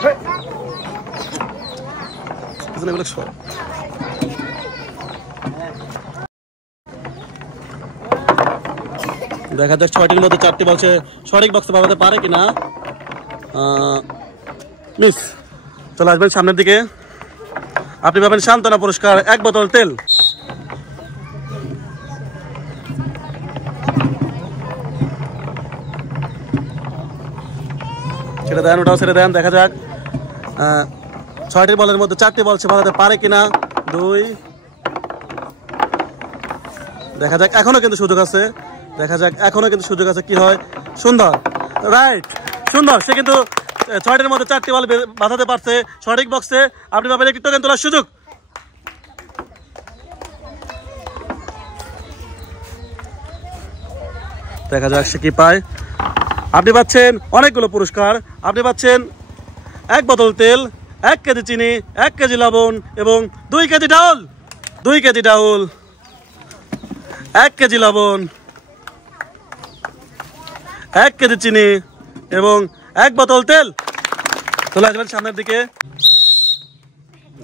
দেখা যাক 6টির মধ্যে 4টি বলছে সঠিক বক্সে পাঠাতে পারে কিনা। মিস। চলে আসবেন সামনের দিকে, আপনি পাবেন সান্ত্বনা পুরস্কার 1 বোতল তেল। ছেড়ে দেন, ওটাও ছেড়ে দেন। দেখা যাক 6টি বলের মধ্যে 4টি বল সে পাঠাতে পারে কিনা। 2। দেখা যাক এখনো কিন্তু সুযোগ আছে, দেখা যাক এখনো কিন্তু সুযোগ আছে, কি হয়। সুন্দর, রাইট, সুন্দর। সে কিন্তু 6টির মধ্যে 4টি বল বাঁধাতে পারছে সঠিক বক্সে। আপনি পাবেন একটি টোকেন তোলার সুযোগ। দেখা যাক সে কি পায়। আপনি পাচ্ছেন অনেকগুলো পুরস্কার। আপনি পাচ্ছেন 1 বোতল তেল, 1 কেজি চিনি, 1 কেজি লবণ এবং 2 কেজি ডাউল। 2 কেজি ডাউল, 1 কেজি লবণ, 1 কেজি চিনি এবং 1 বোতল তেল। চলে আসবেন সামনের দিকে,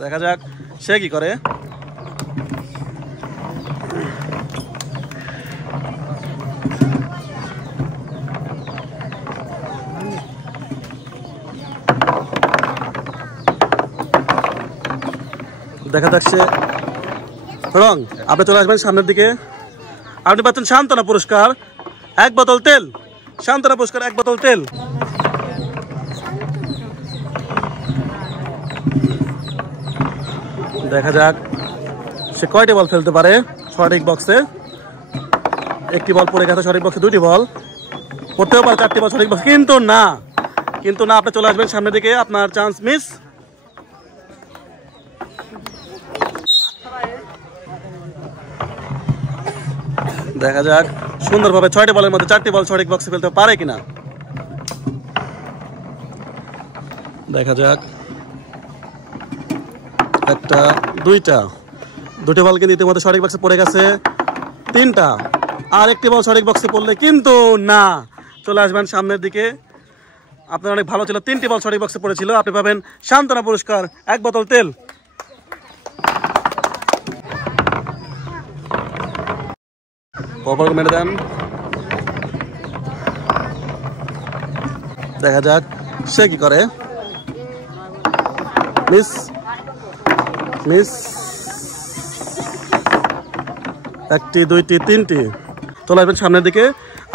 দেখা যাক সে কি করে। দেখা যাচ্ছে রং। আপনি চলে আসবেন সামনের দিকে, আপনি পাচ্ছেন সান্ত্বনা পুরস্কার 1 বোতল তেল। সান্ত্বনা পুরস্কার 1 বোতল তেল। দেখা যাক সে কয়টি বল ফেলতে পারে সঠিক বক্সে। 1টি বল পড়ে গেছে সঠিক বক্সে, 2টি বল পড়তেও পারে, 4টি বল সঠিক বক্স, কিন্তু না, কিন্তু না। আপনি চলে আসবেন সামনের দিকে, আপনার চান্স মিস। দেখা যাক সুন্দরভাবে 6টি বলের মধ্যে 4টি বল সঠিক বক্সে ফেলতে পারে কিনা। দেখা যাক 1টা, 2টি বল কিন্তু ইতিমধ্যে সঠিক বক্সে পড়ে গেছে, 3টা। আর 1টি বল সঠিক বক্সে পড়লে কিন্তু না। চলে আসবেন সামনের দিকে, আপনার অনেক ভালো ছিল, 3টি বল সঠিক বক্সে পড়েছিল। আপনি পাবেন সান্ত্বনা পুরস্কার 1 বোতল তেল। মেরে দেন। দেখা যাক সে কি করে। Miss, miss. 1টি, 2টি, 3টি। চলে আসবেন সামনের দিকে,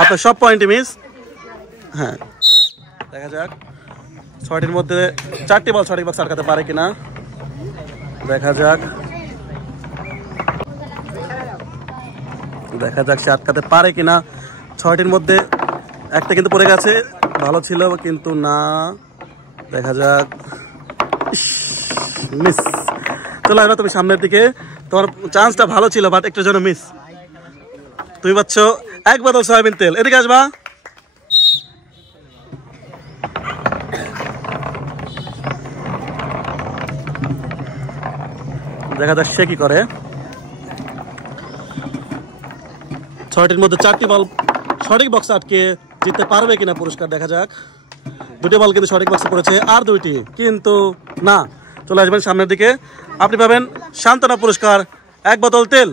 আপনার সব পয়েন্টই মিস। হ্যাঁ, দেখা যাক 6টির মধ্যে 4টি বল সঠিক বক্স আটকাতে পারে কিনা। দেখা যাক, দেখা যাক সে আটকাতে পারে কিনা। 6টির মধ্যে 1টা কিন্তু পড়ে গেছে, ভালো ছিল কিন্তু না। দেখা যাক, মিস। চলো আসবে তুমি সামনের দিকে, তোমার চান্সটা ভালো ছিল বাট একটু জন্য মিস। তুমি পাচ্ছ 1 বোতল সয়াবিন তেল। এদিকে আসবা। দেখা যাক সে কি করে। 6টির মধ্যে 4টি বল সঠিক বক্সে আটকে জিততে পারবে কিনা পুরস্কার। দেখা যাক 2টি বল কিন্তু সঠিক বক্সে পড়েছে, আর 2টি কিন্তু না। চলে আসবেন সামনের দিকে, আপনি পাবেন সান্ত্বনা পুরস্কার 1 বোতল তেল।